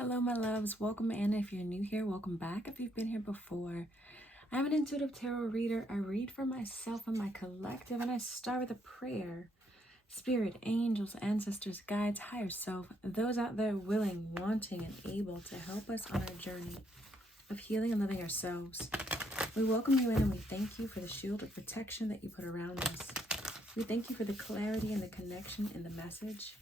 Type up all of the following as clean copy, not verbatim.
Hello, my loves. Welcome in. If you're new here, welcome back. If you've been here before, I'm an intuitive tarot reader. I read for myself and my collective, and I start with a prayer. Spirit, angels, ancestors, guides, higher self, those out there willing, wanting, and able to help us on our journey of healing and loving ourselves. We welcome you in and we thank you for the shield of protection that you put around us. We thank you for the clarity and the connection in the message.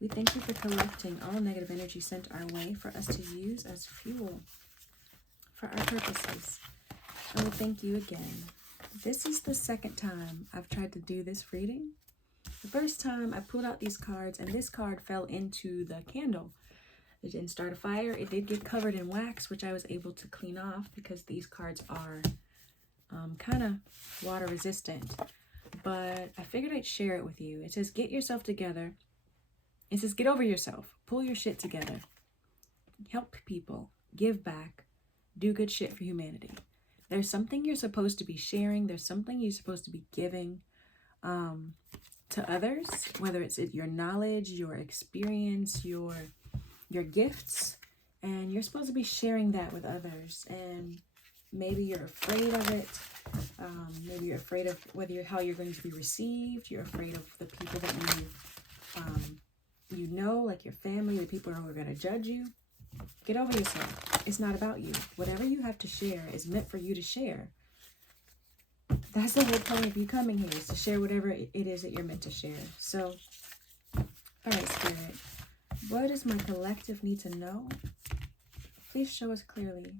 We thank you for collecting all negative energy sent our way for us to use as fuel for our purposes. And we thank you again. This is the second time I've tried to do this reading. The first time I pulled out these cards and this card fell into the candle. It didn't start a fire. It did get covered in wax, which I was able to clean off because these cards are kind of water resistant. But I figured I'd share it with you. It says, get yourself together. It says, get over yourself, pull your shit together, help people, give back, do good shit for humanity. There's something you're supposed to be sharing. There's something you're supposed to be giving to others, whether it's your knowledge, your experience, your gifts, and you're supposed to be sharing that with others. And maybe you're afraid of it. Maybe you're afraid of how you're going to be received. You're afraid of the people that you know, like your family, the people who are going to judge you. Get over yourself. It's not about you. Whatever you have to share is meant for you to share. That's the whole point of you coming here, is to share whatever it is that you're meant to share. So, all right, Spirit, what does my collective need to know? Please show us clearly.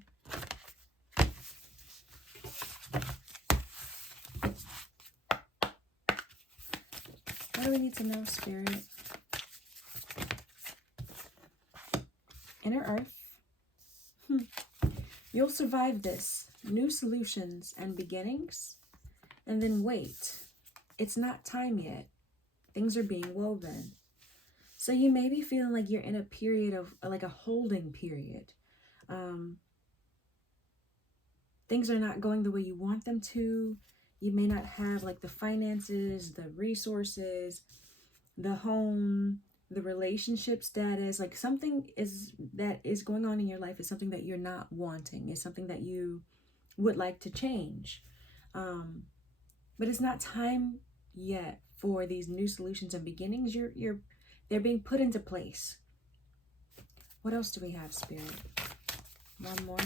What do we need to know, Spirit? Inner Earth. You'll survive this. New solutions and beginnings. And then wait. It's not time yet. Things are being woven. So you may be feeling like you're in a period of, like a holding period. Things are not going the way you want them to. You may not have like the finances, the resources, the home, the relationship status, like something that is going on in your life is something that you're not wanting, is something that you would like to change. But it's not time yet for these new solutions and beginnings. They're being put into place. What else do we have, Spirit? One more.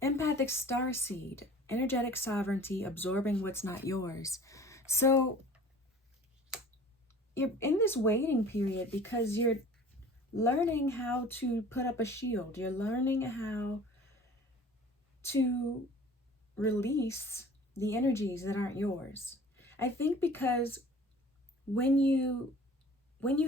Empathic starseed, energetic sovereignty, absorbing what's not yours. So you're in this waiting period because you're learning how to put up a shield. You're learning how to release the energies that aren't yours. I think because when you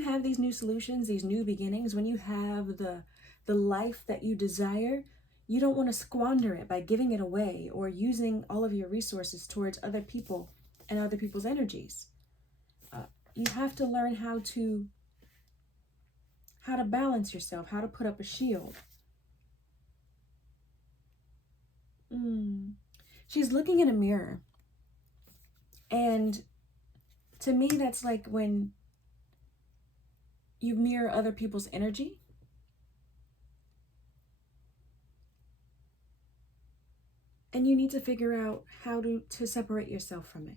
have these new solutions, these new beginnings, when you have the life that you desire, you don't want to squander it by giving it away or using all of your resources towards other people and other people's energies. You have to learn how to balance yourself, how to put up a shield. She's looking in a mirror. And to me, that's like when you mirror other people's energy. And you need to figure out how to separate yourself from it.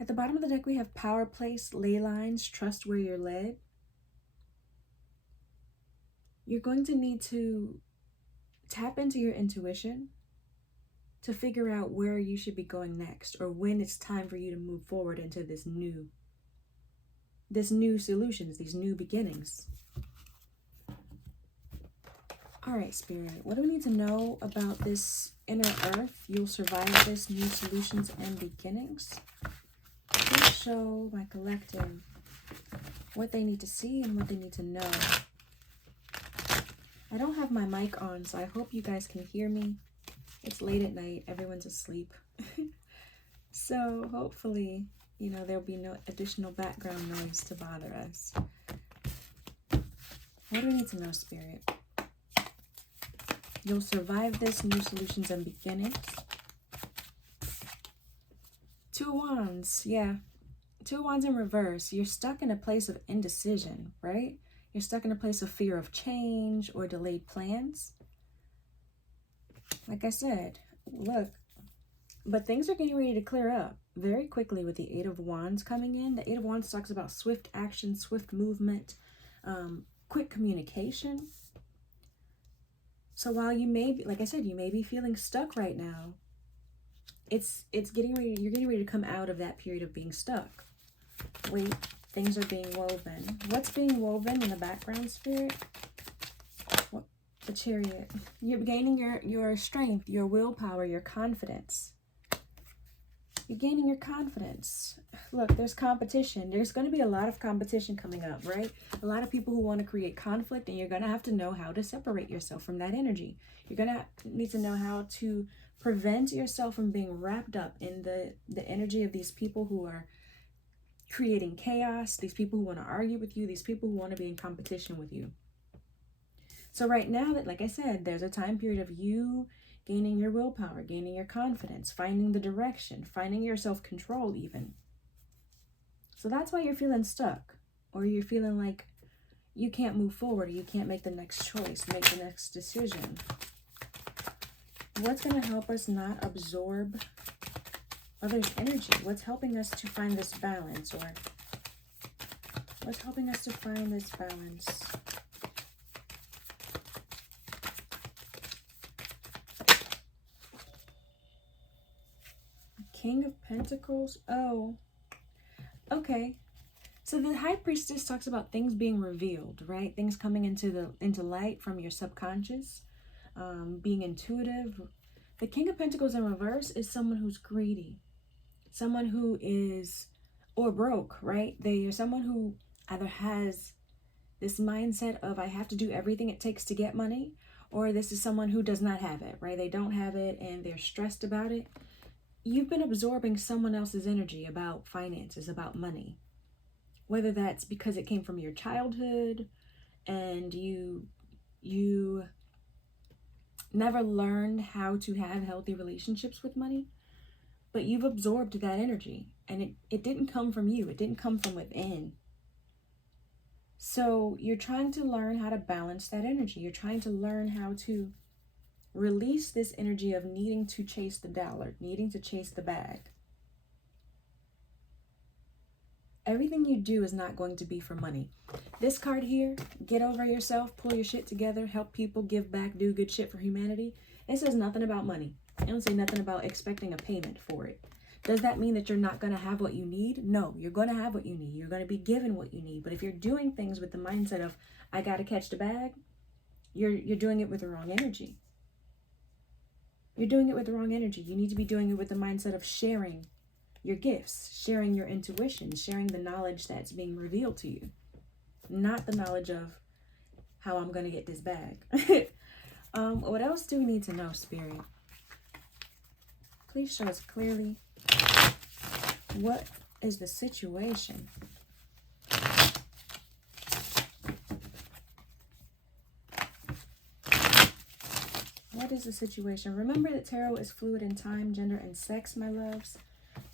At the bottom of the deck, we have power place, ley lines, trust where you're led. You're going to need to tap into your intuition to figure out where you should be going next, or when it's time for you to move forward into this new solutions, these new beginnings. All right, Spirit, what do we need to know about this inner earth? You'll survive this, new solutions and beginnings. Please show my collective what they need to see and what they need to know. I don't have my mic on, so I hope you guys can hear me. It's late at night. Everyone's asleep. So hopefully, there'll be no additional background noise to bother us. What do we need to know, Spirit? You'll survive this, new solutions and beginnings. Two of Wands, yeah. Two of Wands in reverse, you're stuck in a place of indecision, right? You're stuck in a place of fear of change or delayed plans. Like I said, look, but things are getting ready to clear up very quickly with the Eight of Wands coming in. The Eight of Wands talks about swift action, swift movement, quick communication. So while you may be, like I said, you may be feeling stuck right now, it's getting ready, you're getting ready to come out of that period of being stuck. Wait, things are being woven. What's being woven in the background, Spirit? What? The Chariot. You're gaining your strength, your willpower, your confidence. You're gaining your confidence. Look, there's competition. There's going to be a lot of competition coming up, right? A lot of people who want to create conflict, and you're going to have to know how to separate yourself from that energy. You're going to need to know how to prevent yourself from being wrapped up in the energy of these people who are creating chaos, these people who want to argue with you, these people who want to be in competition with you. So right now, that, like I said, there's a time period of you gaining your willpower, gaining your confidence, finding the direction, finding your self-control even. So that's why you're feeling stuck, or you're feeling like you can't move forward, or you can't make the next choice, make the next decision. What's going to help us not absorb others' energy? What's helping us to find this balance, or what's helping us to find this balance? King of Pentacles. Oh, okay. So the High Priestess talks about things being revealed, right? Things coming into light from your subconscious, being intuitive. The King of Pentacles in reverse is someone who's greedy, someone who is, or broke, right? They are someone who either has this mindset of I have to do everything it takes to get money, or this is someone who does not have it, right? They don't have it and they're stressed about it. You've been absorbing someone else's energy about finances, about money. Whether that's because it came from your childhood and you never learned how to have healthy relationships with money, but you've absorbed that energy, and it didn't come from you. It didn't come from within. So you're trying to learn how to balance that energy. You're trying to learn how to release this energy of needing to chase the dollar, needing to chase the bag. Everything you do is not going to be for money. This card here, get over yourself, pull your shit together, help people, give back, do good shit for humanity. It says nothing about money. It don't say nothing about expecting a payment for it. Does that mean that you're not going to have what you need? No, you're going to have what you need. You're going to be given what you need. But if you're doing things with the mindset of, I got to catch the bag, you're doing it with the wrong energy. You're doing it with the wrong energy. You need to be doing it with the mindset of sharing your gifts, sharing your intuition, sharing the knowledge that's being revealed to you, not the knowledge of how I'm going to get this bag. What else do we need to know, Spirit? Please show us clearly what is the situation. What is the situation? Remember that tarot is fluid in time, gender, and sex, my loves.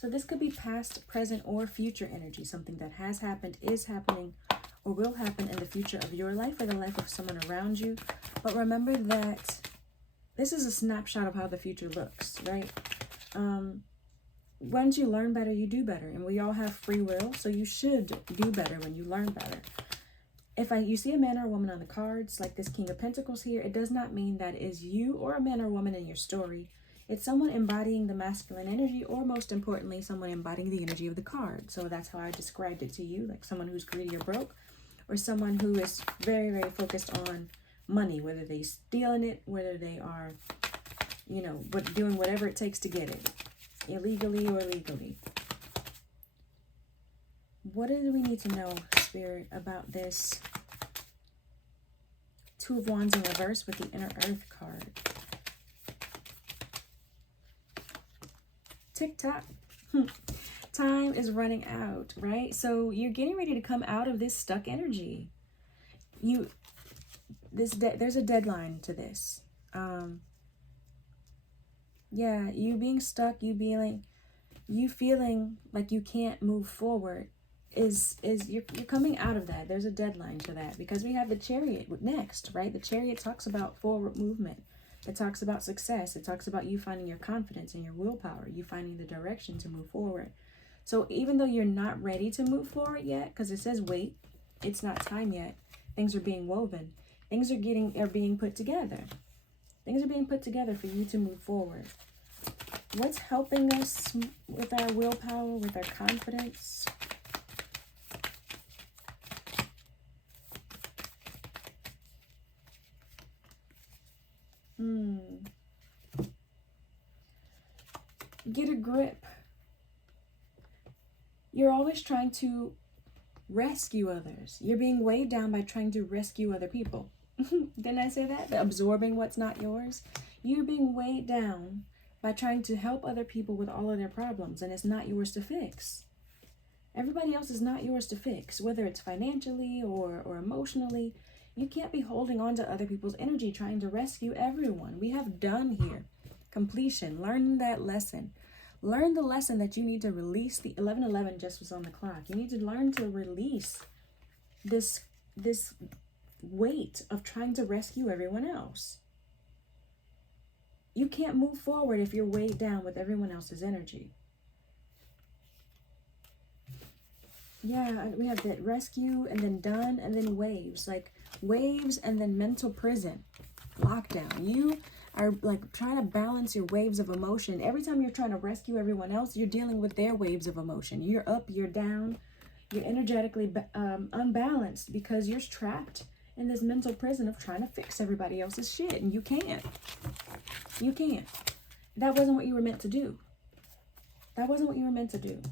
So this could be past, present, or future energy, something that has happened, is happening, or will happen in the future of your life or the life of someone around you. But remember that this is a snapshot of how the future looks, right? Once you learn better, you do better. And we all have free will, so you should do better when you learn better. If you see a man or a woman on the cards, like this King of Pentacles here, it does not mean that is you or a man or woman in your story. It's someone embodying the masculine energy, or most importantly, someone embodying the energy of the card. So that's how I described it to you, like someone who's greedy or broke, or someone who is very, very focused on money, whether they're stealing it, whether they are, but doing whatever it takes to get it, illegally or legally. What do we need to know, Spirit, about this Two of Wands in reverse with the Inner Earth card? Tick-tock. Time is running out, right? So you're getting ready to come out of this stuck energy. There's a deadline to this. Yeah, you being stuck, you being you feeling like you can't move forward is you're coming out of that. There's a deadline to that, because we have the Chariot next, right? The Chariot talks about forward movement. It talks about success. It talks about you finding your confidence and your willpower, you finding the direction to move forward. So even though you're not ready to move forward yet, because it says wait, it's not time yet. Things are being woven. Things are being put together. Things are being put together for you to move forward. What's helping us with our willpower, with our confidence? Get a grip. You're always trying to rescue others. You're being weighed down by trying to rescue other people. Didn't I say that? Absorbing what's not yours. You're being weighed down by trying to help other people with all of their problems, and it's not yours to fix. Everybody else is not yours to fix, whether it's financially or emotionally. You can't be holding on to other people's energy trying to rescue everyone. We have done here. Completion. Learn that lesson. Learn the lesson that you need to release. The 11:11 just was on the clock. You need to learn to release this weight of trying to rescue everyone else. You can't move forward if you're weighed down with everyone else's energy. Yeah, we have that rescue and then done and then waves. Like waves and then mental prison. Lockdown. You are like trying to balance your waves of emotion. Every time you're trying to rescue everyone else, you're dealing with their waves of emotion. You're up, you're down. You're energetically unbalanced because you're trapped in this mental prison of trying to fix everybody else's shit, and you can't. You can't. That wasn't what you were meant to do. That wasn't what you were meant to do.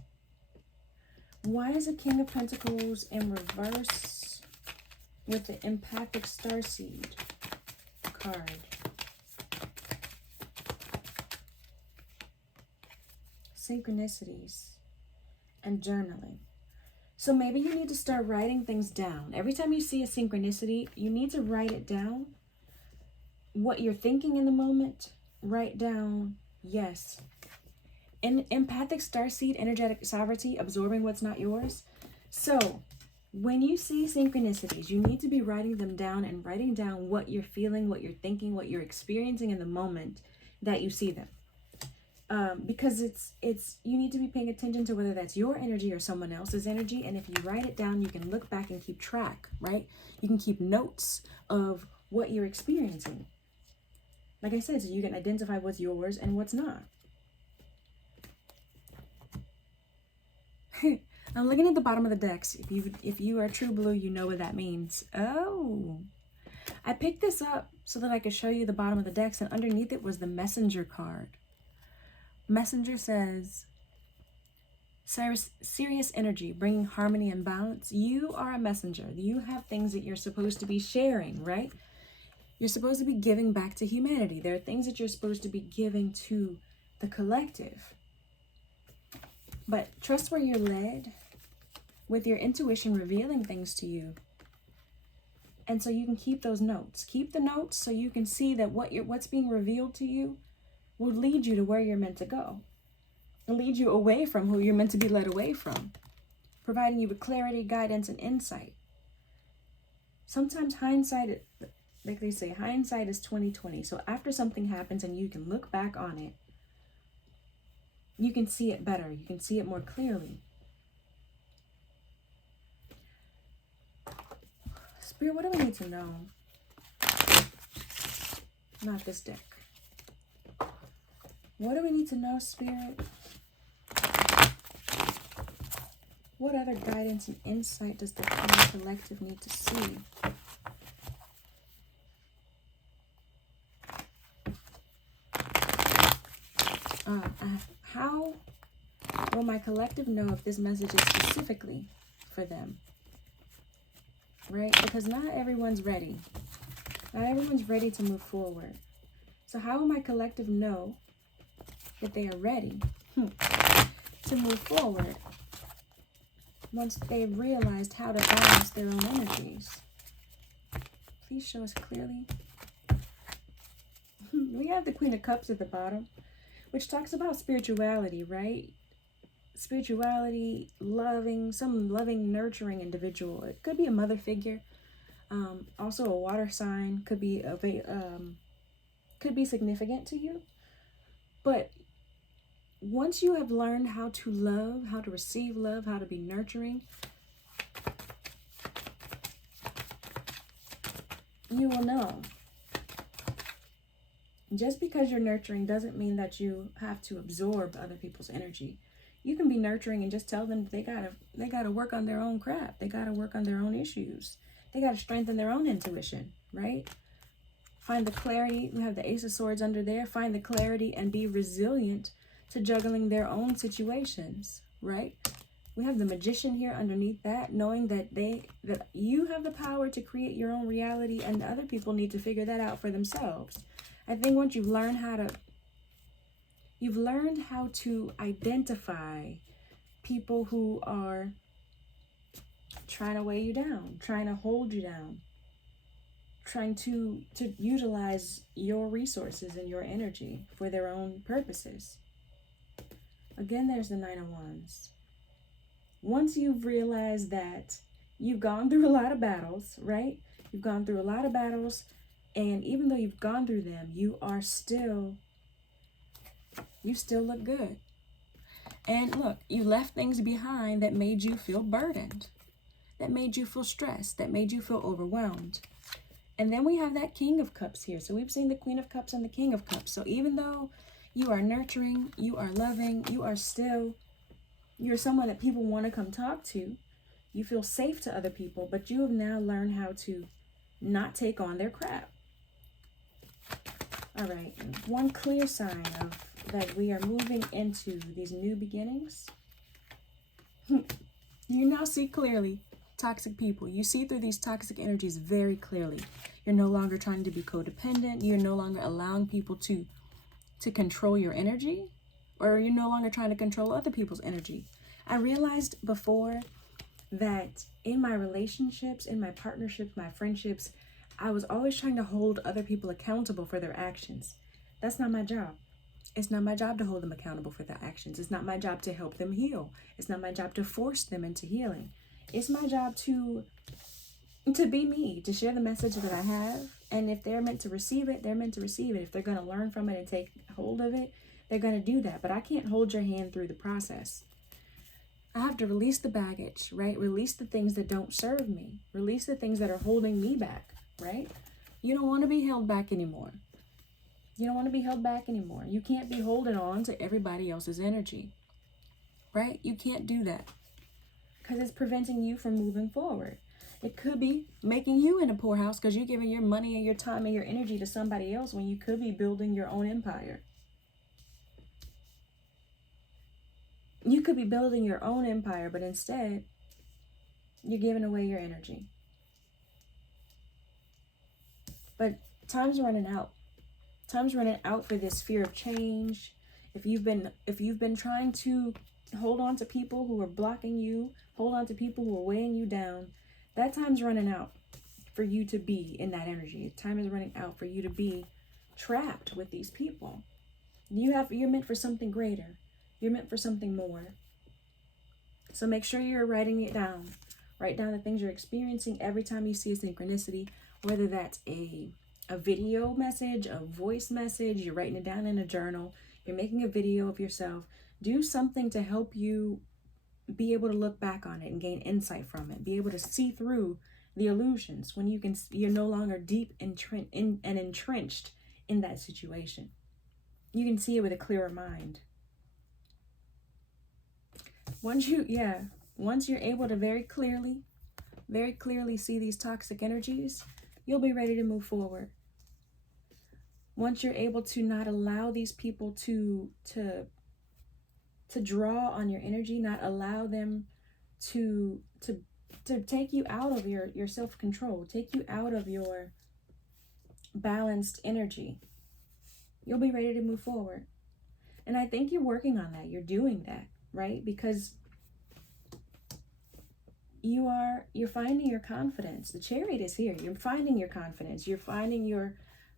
Why is the King of Pentacles in reverse with the empathic starseed card? Synchronicities and journaling. So maybe you need to start writing things down. Every time you see a synchronicity, you need to write it down. What you're thinking in the moment, write down, yes. In empathic starseed, energetic sovereignty, absorbing what's not yours. So when you see synchronicities, you need to be writing them down and writing down what you're feeling, what you're thinking, what you're experiencing in the moment that you see them. Because it's you need to be paying attention to whether that's your energy or someone else's energy. And if you write it down, you can look back and keep track, right? You can keep notes of what you're experiencing. Like I said, so you can identify what's yours and what's not. I'm looking at the bottom of the decks. If you are true blue, you know what that means. Oh, I picked this up so that I could show you the bottom of the decks, and underneath it was the messenger card. Messenger says, serious energy, bringing harmony and balance. You are a messenger. You have things that you're supposed to be sharing, right? You're supposed to be giving back to humanity. There are things that you're supposed to be giving to the collective. But trust where you're led, with your intuition revealing things to you. And so you can keep those notes. Keep the notes so you can see that what's being revealed to you will lead you to where you're meant to go. It'll lead you away from who you're meant to be led away from, providing you with clarity, guidance, and insight. Sometimes hindsight, like they say, hindsight is 20/20. So after something happens and you can look back on it, you can see it better. You can see it more clearly. Spirit, what do we need to know? Not this deck. What do we need to know, Spirit? What other guidance and insight does the collective need to see? How will my collective know if this message is specifically for them? Right? Because not everyone's ready. Not everyone's ready to move forward. So how will my collective know that they are ready to move forward once they've realized how to balance their own energies? Please show us clearly. We have the Queen of Cups at the bottom, which talks about spirituality, right? spirituality, loving, some loving, nurturing individual. It could be a mother figure. Also a water sign could be significant to you. But once you have learned how to love, how to receive love, how to be nurturing, you will know. Just because you're nurturing doesn't mean that you have to absorb other people's energy. You can be nurturing and just tell them they gotta work on their own crap. They gotta work on their own issues. They gotta strengthen their own intuition, right? Find the clarity. We have the Ace of Swords under there. Find the clarity and be resilient to juggling their own situations, right? We have the Magician here underneath that, knowing that you have the power to create your own reality, and other people need to figure that out for themselves. I think once you've learned how to identify people who are trying to weigh you down, trying to hold you down, trying to utilize your resources and your energy for their own purposes. Again, there's the Nine of Wands. Once you've realized that you've gone through a lot of battles, right? You've gone through a lot of battles, and even though you've gone through them, you still look good. And look, you left things behind that made you feel burdened, that made you feel stressed, that made you feel overwhelmed. And then we have that King of Cups here. So we've seen the Queen of Cups and the King of Cups. So even though you are nurturing, you are loving, you're someone that people want to come talk to, you feel safe to other people, but you have now learned how to not take on their crap. All right, one clear sign of that we are moving into these new beginnings. You now see clearly toxic people. You see through these toxic energies very clearly. You're no longer trying to be codependent. You're no longer allowing people to control your energy, or you're no longer trying to control other people's energy. I realized before that in my relationships, in my partnerships, my friendships, I was always trying to hold other people accountable for their actions. That's not my job. It's not my job to hold them accountable for their actions. It's not my job to help them heal. It's not my job to force them into healing. It's my job to be me, to share the message that I have. And if they're meant to receive it, they're meant to receive it. If they're going to learn from it and take hold of it, they're going to do that. But I can't hold your hand through the process. I have to release the baggage, right? Release the things that don't serve me. Release the things that are holding me back, right? You don't want to be held back anymore. You don't want to be held back anymore. You can't be holding on to everybody else's energy, right? You can't do that because it's preventing you from moving forward. It could be making you in a poorhouse because you're giving your money and your time and your energy to somebody else when you could be building your own empire. You could be building your own empire, but instead, you're giving away your energy. But time's running out. Time's running out for this fear of change. If you've been trying to hold on to people who are blocking you, hold on to people who are weighing you down, that time's running out for you to be in that energy. Time is running out for you to be trapped with these people. You're meant for something greater. You're meant for something more. So make sure you're writing it down. Write down the things you're experiencing every time you see a synchronicity, whether that's a video message, a voice message, you're writing it down in a journal, you're making a video of yourself. Do something to help you be able to look back on it and gain insight from it. Be able to see through the illusions when you're no longer deep and entrenched in that situation. You can see it with a clearer mind. Once you're able to very clearly see these toxic energies, you'll be ready to move forward. Once you're able to not allow these people to draw on your energy, not allow them to take you out of your self-control, take you out of your balanced energy, you'll be ready to move forward. And I think you're working on that. You're doing that, right? Because you're finding your confidence. The Chariot is here. You're finding your confidence. You're finding your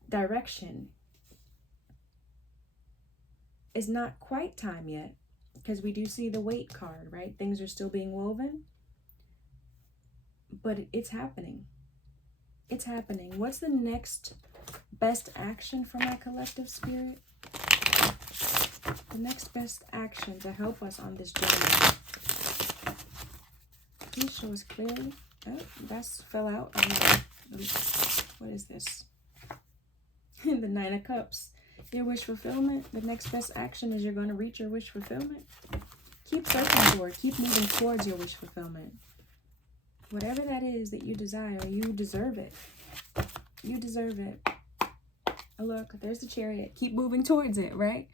direction. It's not quite time yet, because we do see the weight card, right? Things are still being woven, but it's happening. It's happening. What's the next best action for my collective spirit? The next best action to help us on this journey. Please show us clearly. Oh, that fell out. What is this? The Nine of Cups. Your wish fulfillment. The next best action is you're going to reach your wish fulfillment. Keep searching for it. Keep moving towards your wish fulfillment. Whatever that is that you desire, you deserve it. You deserve it. Oh, look, there's the Chariot. Keep moving towards it, right?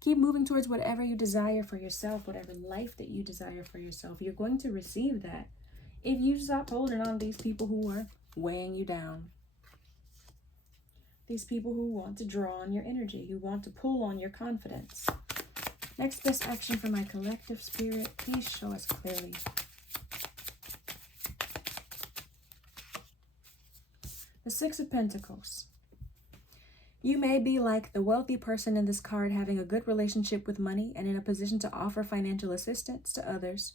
Keep moving towards whatever you desire for yourself, whatever life that you desire for yourself. You're going to receive that if you stop holding on to these people who are weighing you down. These people who want to draw on your energy, who want to pull on your confidence. Next best action for my collective spirit. Please show us clearly. The Six of Pentacles. You may be like the wealthy person in this card, having a good relationship with money and in a position to offer financial assistance to others.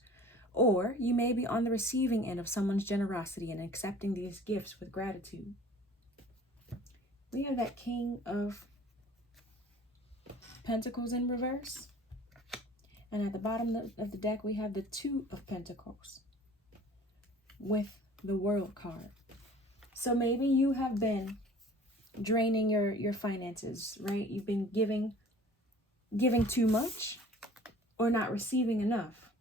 Or you may be on the receiving end of someone's generosity and accepting these gifts with gratitude. We have that King of Pentacles in reverse. And at the bottom of the deck, we have the Two of Pentacles with the World card. So maybe you have been draining your finances, right? You've been giving too much or not receiving enough.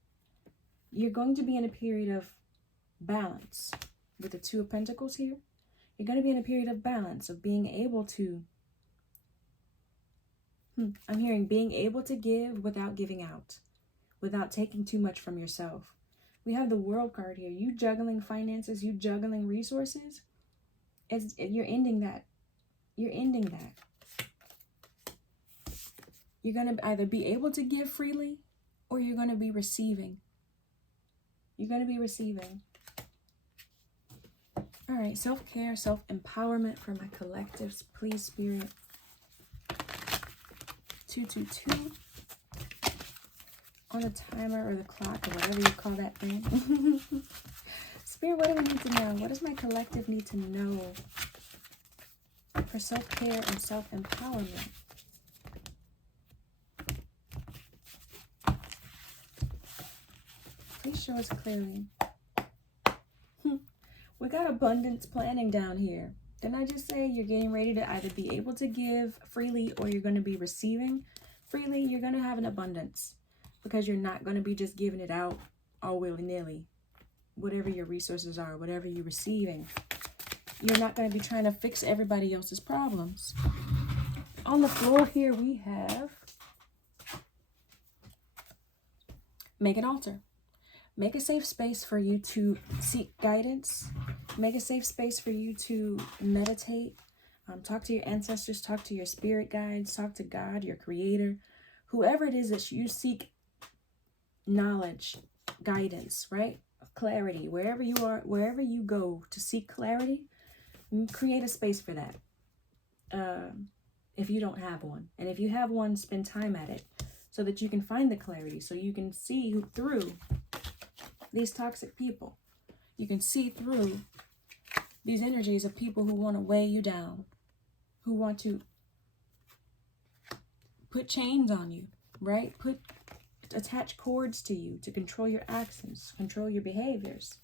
You're going to be in a period of balance with the Two of Pentacles here. You're going to be in a period of balance, of being able to, I'm hearing being able to give without giving out, without taking too much from yourself. We have the World card here. You juggling finances, you juggling resources. You're ending that. You're ending that. You're going to either be able to give freely or you're going to be receiving. You're going to be receiving. All right, self-care, self-empowerment for my collectives. Please, Spirit. 222 on the timer or the clock or whatever you call that thing. Spirit, what do we need to know? What does my collective need to know for self-care and self-empowerment? Please show us clearly. We got abundance planning down here. Didn't I just say you're getting ready to either be able to give freely or you're going to be receiving freely? You're going to have an abundance because you're not going to be just giving it out all willy-nilly. Whatever your resources are, whatever you're receiving, you're not going to be trying to fix everybody else's problems. On the floor here we have make an altar. Make a safe space for you to seek guidance. Make a safe space for you to meditate. Talk to your ancestors, talk to your spirit guides, talk to God, your creator. Whoever it is that you seek knowledge, guidance, right? Clarity. Wherever you are, wherever you go to seek clarity, create a space for that. If you don't have one. And if you have one, spend time at it so that you can find the clarity, so you can see through these toxic people. You can see through these energies of people who want to weigh you down, who want to put chains on you, right? Attach cords to you to control your actions, control your behaviors.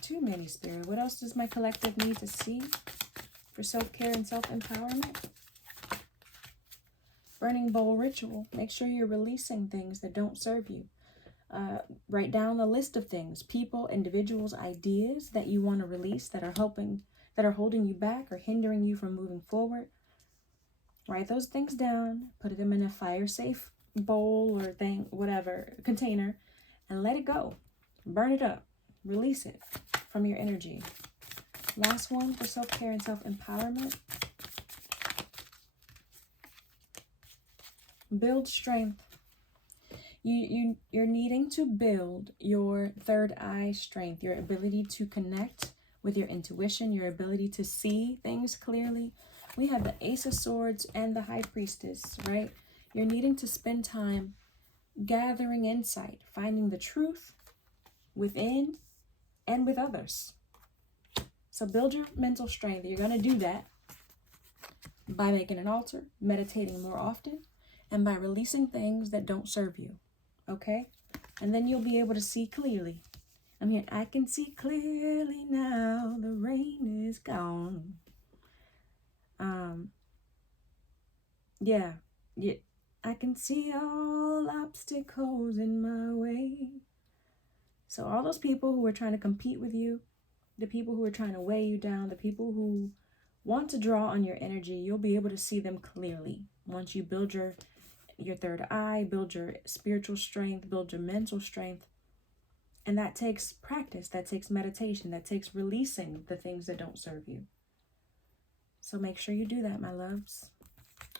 Too many, Spirit. What else does my collective need to see for self-care and self-empowerment? Burning bowl ritual. Make sure you're releasing things that don't serve you. Write down a list of things, people, individuals, ideas that you want to release that are holding you back or hindering you from moving forward. Write those things down, put them in a fire-safe bowl or thing, whatever, container, and let it go. Burn it up. Release it from your energy. Last one for self-care and self-empowerment. Build strength. You're needing to build your third eye strength, your ability to connect with your intuition, your ability to see things clearly. We have the Ace of Swords and the High Priestess, right? You're needing to spend time gathering insight, finding the truth within and with others. So build your mental strength. You're going to do that by making an altar, meditating more often, and by releasing things that don't serve you. Okay? And then you'll be able to see clearly. I'm here. I can see clearly now. The rain is gone. Yeah. I can see all obstacles in my way. So all those people who are trying to compete with you, the people who are trying to weigh you down, the people who want to draw on your energy, you'll be able to see them clearly. Once you build your third eye, build your spiritual strength, build your mental strength. And that takes practice, that takes meditation, that takes releasing the things that don't serve you. So make sure you do that, my loves.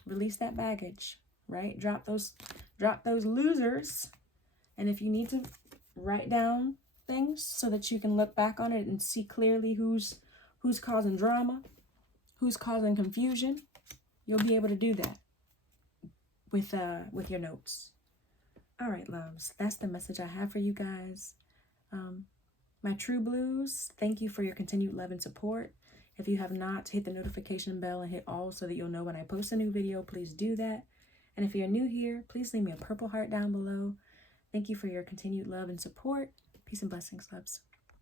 Release that baggage, right? Drop those losers. And if you need to write down things so that you can look back on it and see clearly who's causing drama, who's causing confusion, you'll be able to do that with your notes. All right, loves, that's the message I have for you guys. My true blues, thank you for your continued love and support. If you have not, hit the notification bell and hit all so that you'll know when I post a new video. Please do that. And if you're new here, please leave me a purple heart down below. Thank you for your continued love and support. Peace and blessings, loves.